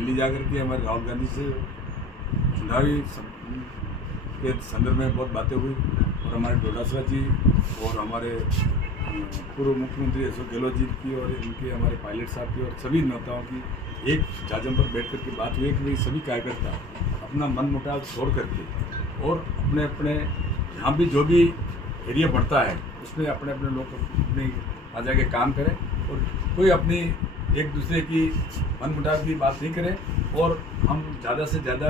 दिल्ली जाकर के हमारे राहुल गांधी से चुनावी के संदर्भ में बहुत बातें हुई और हमारे डोटासरा जी और हमारे पूर्व मुख्यमंत्री अशोक गहलोत जी की और इनके हमारे पायलट साहब की और सभी नेताओं की एक जाजम पर बैठ कर के बात हुई कि भाई सभी कार्यकर्ता अपना मन मुटाव छोड़ करके और अपने अपने यहाँ भी जो भी एरिया बढ़ता है उसमें अपने अपने लोग अपने आ जाके काम करें और कोई अपनी एक दूसरे की मन मुटाव की बात नहीं करें और हम ज़्यादा से ज़्यादा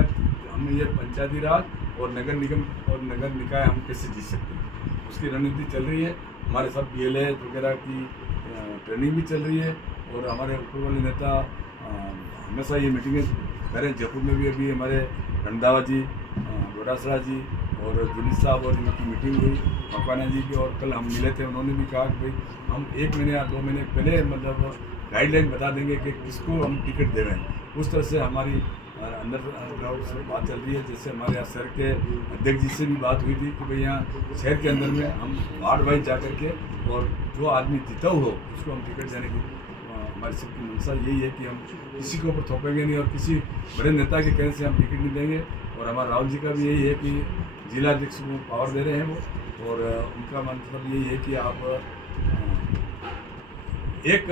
हम ये पंचायती राज और नगर निगम और नगर निकाय हम कैसे जीत सकते हैं उसकी रणनीति चल रही है। हमारे साथ BLA वगैरह की ट्रेनिंग भी चल रही है और हमारे ऊपर वाले नेता हमेशा ये मीटिंगें करें। जयपुर में भी अभी हमारे रंधावा जी, डोटासरा जी और जुली साहब और इनकी मीटिंग हुई मकवाना जी की और कल हम मिले थे। उन्होंने भी कहा कि भाई हम 1 महीने या 2 महीने पहले मतलब गाइडलाइन बता देंगे कि किसको हम टिकट दे रहे हैं। उस तरह से हमारी अंदर ग्राउंड से बात चल रही है। जैसे हमारे यहाँ शहर के अध्यक्ष जी से भी बात हुई थी कि भाई यहाँ शहर के अंदर में हम वार्ड वाइज जा कर के और जो आदमी जीता हो उसको हम टिकट देने की हमारी सबकी मंशा यही है कि हम किसी के ऊपर थोपेंगे नहीं और किसी बड़े नेता के कहने से हम टिकट नहीं देंगे। और हमारा राहुल जी का भी यही है कि जिला अध्यक्ष को पावर दे रहे हैं वो और उनका मतलब यही है कि आप एक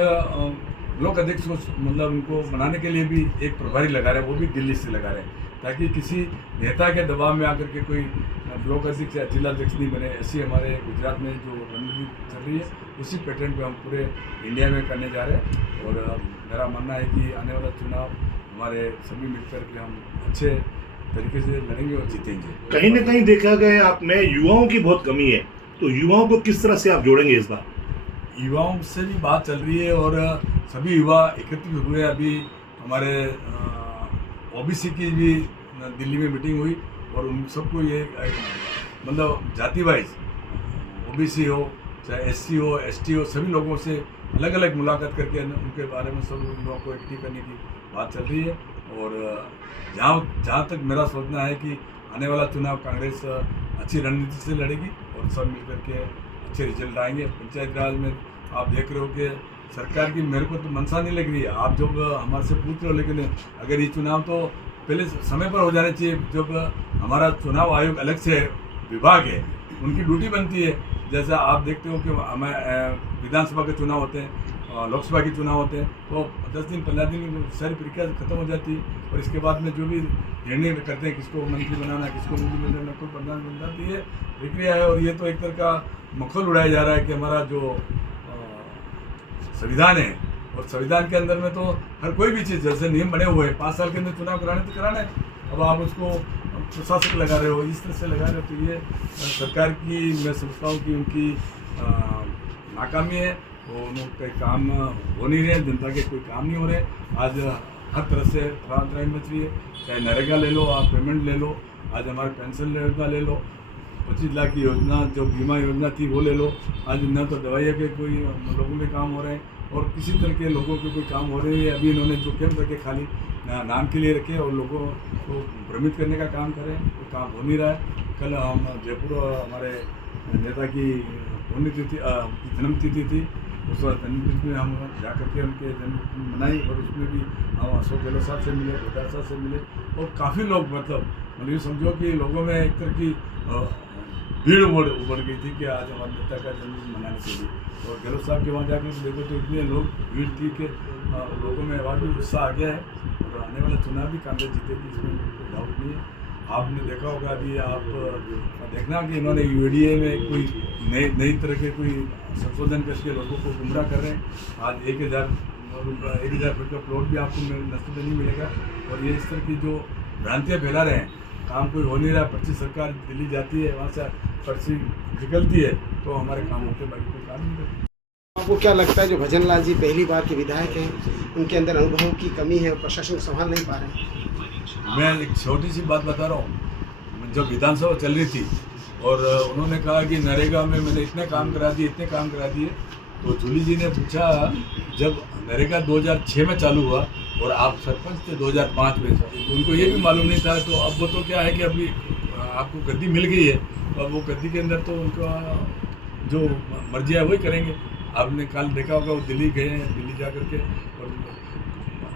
ब्लॉक अध्यक्ष को मतलब उनको बनाने के लिए भी एक प्रभारी लगा रहे हैं, वो भी दिल्ली से लगा रहे हैं ताकि किसी नेता के दबाव में आकर के कोई ब्लॉक अध्यक्ष या जिला अध्यक्ष नहीं बने। ऐसी हमारे गुजरात में जो रणनीति चल रही है उसी पैटर्न पे हम पूरे इंडिया में करने जा रहे हैं। और मेरा मानना है कि आने वाला चुनाव हमारे सभी मिलकर के हम अच्छे तरीके से लड़ेंगे और जीतेंगे। कहीं ना कहीं देखा गया आप में युवाओं की बहुत कमी है, तो युवाओं को किस तरह से आप जोड़ेंगे इस बार? युवाओं से भी बात चल रही है और सभी युवा एकत्रित हुए। अभी हमारे OBC की भी दिल्ली में मीटिंग हुई और उन सबको ये मतलब जाति वाइज OBC हो चाहे SC हो ST हो सभी लोगों से अलग अलग मुलाकात करके उनके बारे में सब युवाओं को एक्टिव करने की बात चल रही है। और जहाँ तक मेरा सोचना है कि आने वाला चुनाव कांग्रेस अच्छी रणनीति से लड़ेगी और सब मिलकर के अच्छे रिजल्ट आएंगे। पंचायत राज में आप देख रहे हो कि सरकार की मेरे को तो मंशा नहीं लग रही है। आप जब हमारे से पूछ रहे हो लेकिन अगर ये चुनाव तो पहले समय पर हो जाने चाहिए। जब हमारा चुनाव आयोग अलग से विभाग है उनकी ड्यूटी बनती है। जैसा आप देखते हो कि हमें विधानसभा के चुनाव होते हैं, लोकसभा के चुनाव होते हैं तो 10 दिन 15 दिन सारी प्रक्रिया खत्म हो जाती है और इसके बाद में जो भी निर्णय करते हैं किसको मंत्री बनाना किसको मंत्री बनाना कोई प्रधान बन जाती है प्रक्रिया है। और ये तो एक तरह का मखौल उड़ाया जा रहा है कि हमारा जो संविधान है और संविधान के अंदर में तो हर कोई भी चीज़ जैसे नियम बने हुए हैं 5 साल के अंदर चुनाव कराने तो कराना है। अब आप उसको प्रशासक लगा रहे हो इस तरह से लगा रहे हो तो ये सरकार की मैं समझता हूँ कि उनकी नाकामी है। वो उनके काम हो नहीं रहे, जनता के कोई काम नहीं हो रहे। आज हर तरह से त्राही मच रही है, चाहे नरेगा ले लो आप पेमेंट ले लो, आज हमारे पेंशन योजना ले लो, 25 लाख की योजना जो बीमा योजना थी वो ले लो। आज न तो दवाइयाँ के कोई लोगों के काम हो रहे हैं और किसी तरह के लोगों के कोई काम हो रहे हैं। अभी इन्होंने जो कैंप रखे खाली नाम के लिए रखे और लोगों को भ्रमित करने का काम कर रहे हैं, वो काम हो नहीं रहा है। कल हम जयपुर हमारे नेता की पुण्यतिथि जन्मतिथि थी, उस जन्मतिथि में हम जा करके उनके जन्मतिथि मनाई और उसमें भी हम अशोक गहलोत साहब से मिले, डोटासरा साहब से मिले और काफ़ी लोग मतलब ये समझो कि लोगों में एक तरह की भीड़ उमड़ गई थी कि आज हमारे नेता का जन्मदिन मनाने के लिए। और गहलोत साहब के वहाँ जाकर देखो तो इतने लोग भीड़ थी कि लोगों में और भी उत्साह आ गया है और आने वाला चुनाव भी कांग्रेस जीतेगी, इसमें कोई डाउट नहीं है। आपने देखा होगा अभी आप देखना कि इन्होंने UDA में कोई नई तरह के कोई संशोधन करके लोगों को गुमराह कर रहे हैं। आज 1000 फीट का प्लॉट भी आपको नस्बत नहीं मिलेगा और ये इस तरह की जो भ्रांतियाँ फैला रहे हैं, काम कोई हो नहीं रहा। पर्ची सरकार दिल्ली जाती है, वहाँ से पर्ची निकलती है तो हमारे काम होते हैं, बाकी कोई काम नहीं करते। आपको क्या लगता है जो भजन लाल जी पहली बार के विधायक हैं उनके अंदर अनुभव की कमी है और प्रशासन को संभाल नहीं पा रहे हैं? मैं एक छोटी सी बात बता रहा हूँ। जब विधानसभा चल रही थी और उन्होंने कहा कि नरेगा में मैंने इतने काम करा दिए तो जूली जी ने पूछा जब नरेगा 2006 में चालू हुआ और आप सरपंच थे 2005 में, तो उनको ये भी मालूम नहीं था। तो अब वो तो क्या है कि अभी आपको गद्दी मिल गई है तो अब वो गद्दी के अंदर तो उनका जो मर्जी है वही करेंगे। आपने कल देखा होगा वो दिल्ली गए हैं, दिल्ली जा करके और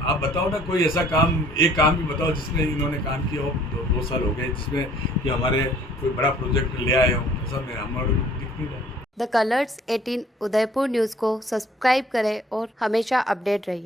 आप बताओ ना कोई ऐसा काम, एक काम भी बताओ जिसमें इन्होंने काम किया हो, 2 साल हो गए जिसमें कि हमारे कोई बड़ा प्रोजेक्ट ले आए हो, ऐसा मैं हमारे को दिख नहीं रहा। द कलर्स 18 उदयपुर न्यूज़ को सब्सक्राइब करें और हमेशा अपडेट रहिए।